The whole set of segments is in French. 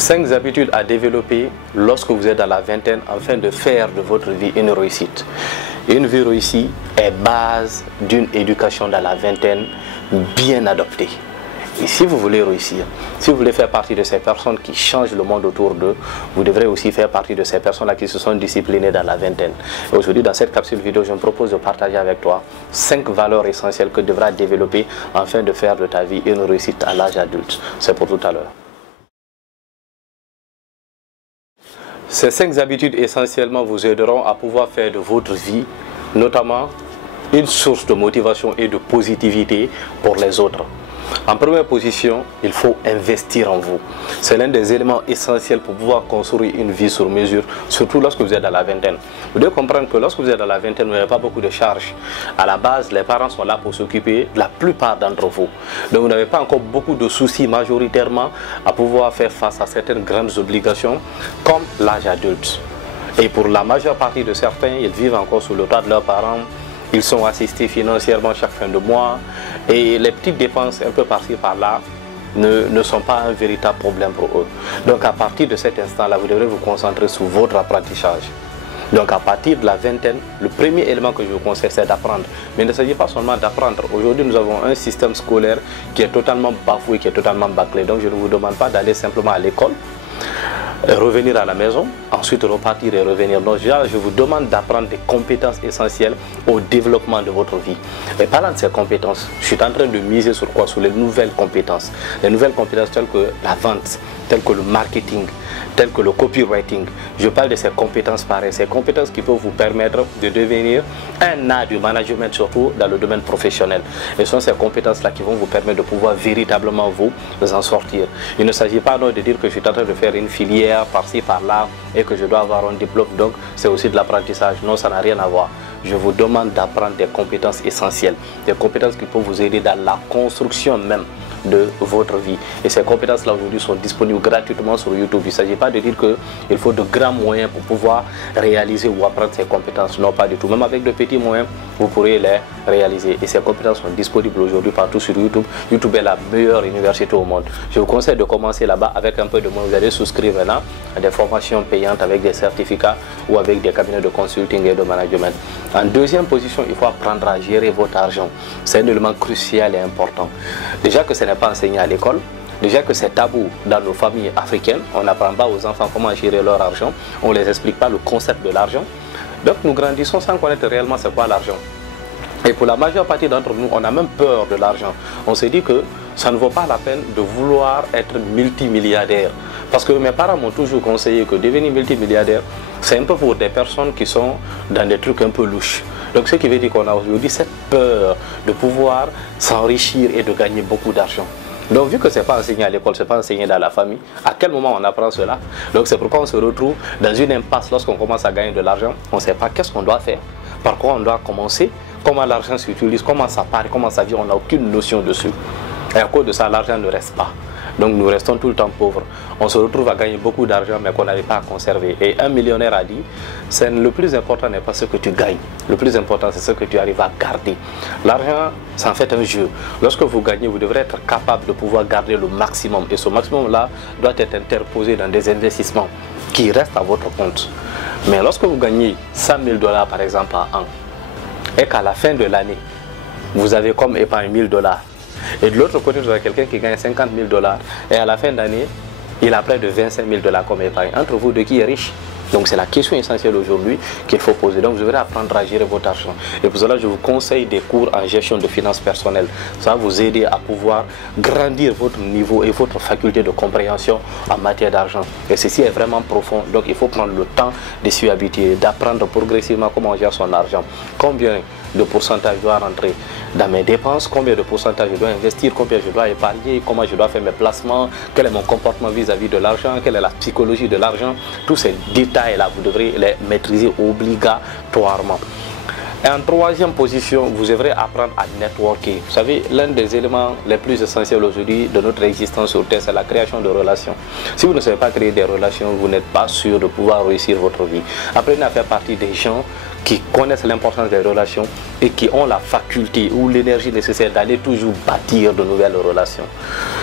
5 habitudes à développer lorsque vous êtes dans la vingtaine afin de faire de votre vie une réussite. Une vie réussie est base d'une éducation dans la vingtaine bien adoptée. Et si vous voulez réussir, si vous voulez faire partie de ces personnes qui changent le monde autour d'eux, vous devrez aussi faire partie de ces personnes-là qui se sont disciplinées dans la vingtaine. Et aujourd'hui, dans cette capsule vidéo, je me propose de partager avec toi 5 valeurs essentielles que tu devras développer afin de faire de ta vie une réussite à l'âge adulte. C'est pour tout à l'heure. Ces 5 habitudes essentiellement vous aideront à pouvoir faire de votre vie, notamment, une source de motivation et de positivité pour les autres. En première position, il faut investir en vous. C'est l'un des éléments essentiels pour pouvoir construire une vie sur mesure, surtout lorsque vous êtes dans la vingtaine. Vous devez comprendre que lorsque vous êtes dans la vingtaine, vous n'avez pas beaucoup de charges. À la base, les parents sont là pour s'occuper de la plupart d'entre vous. Donc vous n'avez pas encore beaucoup de soucis majoritairement à pouvoir faire face à certaines grandes obligations comme l'âge adulte. Et pour la majeure partie de certains, ils vivent encore sous le toit de leurs parents. Ils sont assistés financièrement chaque fin de mois et les petites dépenses un peu par-ci par-là ne sont pas un véritable problème pour eux. Donc à partir de cet instant-là, vous devrez vous concentrer sur votre apprentissage. Donc à partir de la vingtaine, le premier élément que je vous conseille, c'est d'apprendre. Mais il ne s'agit pas seulement d'apprendre. Aujourd'hui, nous avons un système scolaire qui est totalement bafoué, qui est totalement bâclé. Donc je ne vous demande pas d'aller simplement à l'école, revenir à la maison, ensuite repartir et revenir. Donc déjà, je vous demande d'apprendre des compétences essentielles au développement de votre vie. Mais parlant de ces compétences, je suis en train de miser sur quoi? Sur les nouvelles compétences. Les nouvelles compétences telles que la vente, telles que le marketing, telles que le copywriting. Je parle de ces compétences pareilles, ces compétences qui peuvent vous permettre de devenir un art du management, surtout dans le domaine professionnel. Et ce sont ces compétences-là qui vont vous permettre de pouvoir véritablement vous en sortir. Il ne s'agit pas non de dire que je suis en train de faire une filière par-ci, par-là et que je dois avoir un diplôme, donc c'est aussi de l'apprentissage. Non, ça n'a rien à voir. Je vous demande d'apprendre des compétences essentielles, des compétences qui peuvent vous aider dans la construction même de votre vie. Et ces compétences-là aujourd'hui sont disponibles gratuitement sur YouTube. Il ne s'agit pas de dire qu'il faut de grands moyens pour pouvoir réaliser ou apprendre ces compétences. Non, pas du tout. Même avec de petits moyens, vous pourrez les réaliser. Et ces compétences sont disponibles aujourd'hui partout sur YouTube. YouTube est la meilleure université au monde. Je vous conseille de commencer là-bas avec un peu de moins. Vous allez souscrire maintenant à des formations payantes avec des certificats ou avec des cabinets de consulting et de management. En deuxième position, il faut apprendre à gérer votre argent. C'est un élément crucial et important. Déjà que ce n'est pas enseigné à l'école, déjà que c'est tabou dans nos familles africaines, on n'apprend pas aux enfants comment gérer leur argent, on ne les explique pas le concept de l'argent. Donc nous grandissons sans connaître réellement c'est quoi l'argent. Et pour la majeure partie d'entre nous, on a même peur de l'argent. On se dit que ça ne vaut pas la peine de vouloir être multimilliardaire. Parce que mes parents m'ont toujours conseillé que devenir multimilliardaire, c'est un peu pour des personnes qui sont dans des trucs un peu louches. Donc ce qui veut dire qu'on a aujourd'hui cette peur de pouvoir s'enrichir et de gagner beaucoup d'argent. Donc vu que ce n'est pas enseigné à l'école, ce n'est pas enseigné dans la famille, à quel moment on apprend cela? Donc c'est pourquoi on se retrouve dans une impasse lorsqu'on commence à gagner de l'argent. On ne sait pas qu'est-ce qu'on doit faire, par quoi on doit commencer, comment l'argent s'utilise, comment ça part, comment ça vient, on n'a aucune notion dessus. Et à cause de ça, l'argent ne reste pas. Donc nous restons tout le temps pauvres. On se retrouve à gagner beaucoup d'argent mais qu'on n'arrive pas à conserver. Et un millionnaire a dit, le plus important n'est pas ce que tu gagnes. Le plus important c'est ce que tu arrives à garder. L'argent, c'est en fait un jeu. Lorsque vous gagnez, vous devrez être capable de pouvoir garder le maximum. Et ce maximum-là doit être interposé dans des investissements qui restent à votre compte. Mais lorsque vous gagnez 100 000 $ par exemple par an, et qu'à la fin de l'année, vous avez comme épargne 1 000 $. Et de l'autre côté, vous avez quelqu'un qui gagne 50 000 $ et à la fin d'année, il a près de 25 000 $ comme épargne. Entre vous, de qui est riche? Donc c'est la question essentielle aujourd'hui qu'il faut poser. Donc vous devrez apprendre à gérer votre argent. Et pour cela, je vous conseille des cours en gestion de finances personnelles. Ça va vous aider à pouvoir grandir votre niveau et votre faculté de compréhension en matière d'argent. Et ceci est vraiment profond. Donc il faut prendre le temps de s'y habituer, d'apprendre progressivement comment on gère son argent. Combien de pourcentage doit rentrer dans mes dépenses, combien de pourcentage je dois investir, combien je dois épargner, comment je dois faire mes placements, quel est mon comportement vis-à-vis de l'argent, quelle est la psychologie de l'argent. Tous ces détails-là, vous devrez les maîtriser obligatoirement. Et en troisième position, vous devrez apprendre à networker. Vous savez, l'un des éléments les plus essentiels aujourd'hui de notre existence sur Terre, c'est la création de relations. Si vous ne savez pas créer des relations, vous n'êtes pas sûr de pouvoir réussir votre vie. Apprenez à faire partie des gens qui connaissent l'importance des relations et qui ont la faculté ou l'énergie nécessaire d'aller toujours bâtir de nouvelles relations.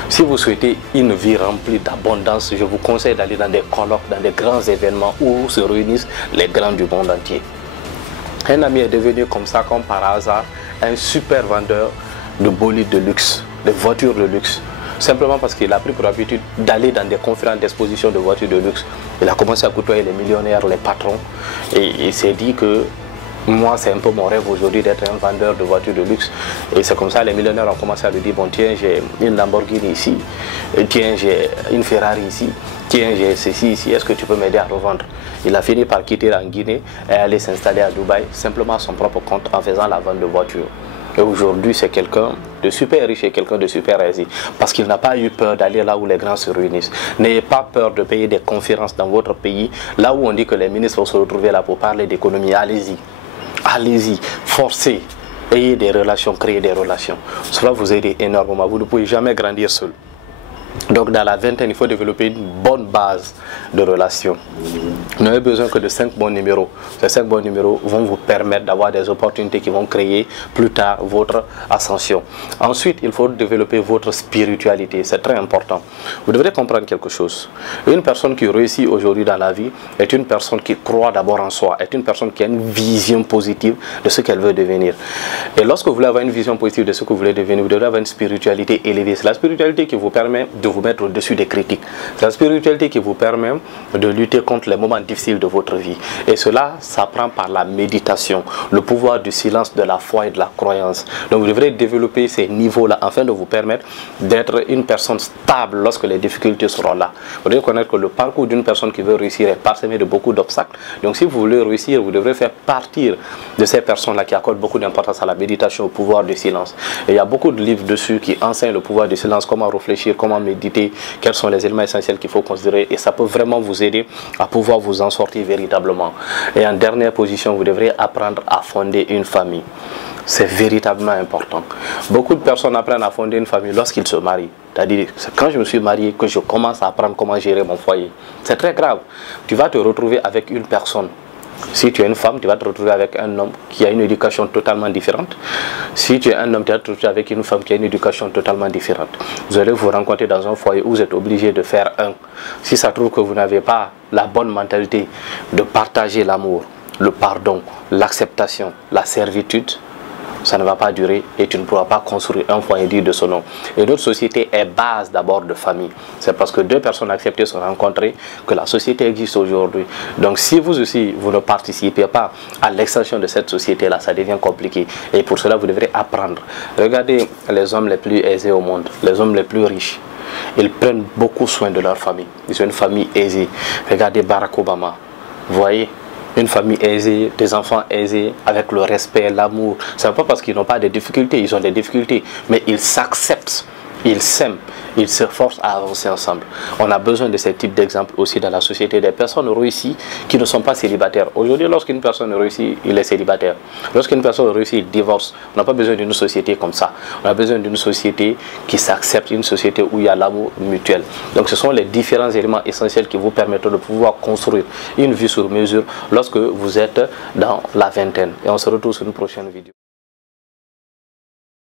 Si vous souhaitez une vie remplie d'abondance, je vous conseille d'aller dans des colloques, dans des grands événements où se réunissent les grands du monde entier. Un ami est devenu comme ça, comme par hasard, un super vendeur de bolides de luxe, de voitures de luxe. Simplement parce qu'il a pris pour habitude d'aller dans des conférences d'exposition de voitures de luxe. Il a commencé à côtoyer les millionnaires, les patrons. Et il s'est dit que moi, c'est un peu mon rêve aujourd'hui d'être un vendeur de voitures de luxe. Et c'est comme ça les millionnaires ont commencé à lui dire, bon tiens, j'ai une Lamborghini ici, tiens, j'ai une Ferrari ici, tiens, j'ai ceci ici, est-ce que tu peux m'aider à revendre? Il a fini par quitter la Guinée et aller s'installer à Dubaï, simplement à son propre compte en faisant la vente de voitures. Et aujourd'hui, c'est quelqu'un de super riche et quelqu'un de super aisé. Parce qu'il n'a pas eu peur d'aller là où les grands se réunissent. N'ayez pas peur de payer des conférences dans votre pays, là où on dit que les ministres vont se retrouver là pour parler d'économie. Allez-y. Allez-y. Forcez. Ayez des relations, créez des relations. Cela vous aide énormément. Vous ne pouvez jamais grandir seul. Donc dans la vingtaine, il faut développer une bonne base de relations. Vous n'avez besoin que de 5 bons numéros. Ces 5 bons numéros vont vous permettre d'avoir des opportunités qui vont créer plus tard votre ascension. Ensuite, il faut développer votre spiritualité. C'est très important. Vous devrez comprendre quelque chose. Une personne qui réussit aujourd'hui dans la vie est une personne qui croit d'abord en soi, est une personne qui a une vision positive de ce qu'elle veut devenir. Et lorsque vous voulez avoir une vision positive de ce que vous voulez devenir, vous devrez avoir une spiritualité élevée. C'est la spiritualité qui vous permet de vous mettre au-dessus des critiques. C'est la spiritualité qui vous permet de lutter contre les moments difficiles de votre vie. Et cela s'apprend par la méditation, le pouvoir du silence, de la foi et de la croyance. Donc vous devrez développer ces niveaux-là afin de vous permettre d'être une personne stable lorsque les difficultés seront là. Vous devez connaître que le parcours d'une personne qui veut réussir est parsemé de beaucoup d'obstacles. Donc si vous voulez réussir, vous devrez faire partir de ces personnes-là qui accordent beaucoup d'importance à la méditation, au pouvoir du silence. Et il y a beaucoup de livres dessus qui enseignent le pouvoir du silence, comment réfléchir, comment méditer, quels sont les éléments essentiels qu'il faut considérer, et ça peut vraiment vous aider à pouvoir vous en sortir véritablement. Et en dernière position, vous devrez apprendre à fonder une famille. C'est véritablement important. Beaucoup de personnes apprennent à fonder une famille lorsqu'ils se marient. C'est-à-dire, c'est quand je me suis marié que je commence à apprendre comment gérer mon foyer. C'est très grave. Tu vas te retrouver avec une personne. Si tu es une femme, tu vas te retrouver avec un homme qui a une éducation totalement différente. Si tu es un homme, tu vas te retrouver avec une femme qui a une éducation totalement différente. Vous allez vous rencontrer dans un foyer où vous êtes obligé de faire un. Si ça trouve que vous n'avez pas la bonne mentalité de partager l'amour, le pardon, l'acceptation, la servitude, ça ne va pas durer et tu ne pourras pas construire un foyer digne de son nom. Et notre société est base d'abord de famille. C'est parce que deux personnes acceptées se rencontrent que la société existe aujourd'hui. Donc si vous aussi, vous ne participez pas à l'extension de cette société-là, ça devient compliqué. Et pour cela, vous devrez apprendre. Regardez les hommes les plus aisés au monde, les hommes les plus riches. Ils prennent beaucoup soin de leur famille. Ils ont une famille aisée. Regardez Barack Obama. Vous voyez ? Une famille aisée, des enfants aisés, avec le respect, l'amour. Ce n'est pas parce qu'ils n'ont pas de difficultés, ils ont des difficultés, mais ils s'acceptent, ils s'aiment, ils s'efforcent à avancer ensemble. On a besoin de ce type d'exemple aussi dans la société, des personnes réussies qui ne sont pas célibataires. Aujourd'hui, lorsqu'une personne réussit, il est célibataire. Lorsqu'une personne réussit, il divorce. On n'a pas besoin d'une société comme ça. On a besoin d'une société qui s'accepte, une société où il y a l'amour mutuel. Donc ce sont les différents éléments essentiels qui vous permettent de pouvoir construire une vie sur mesure lorsque vous êtes dans la vingtaine. Et on se retrouve sur une prochaine vidéo.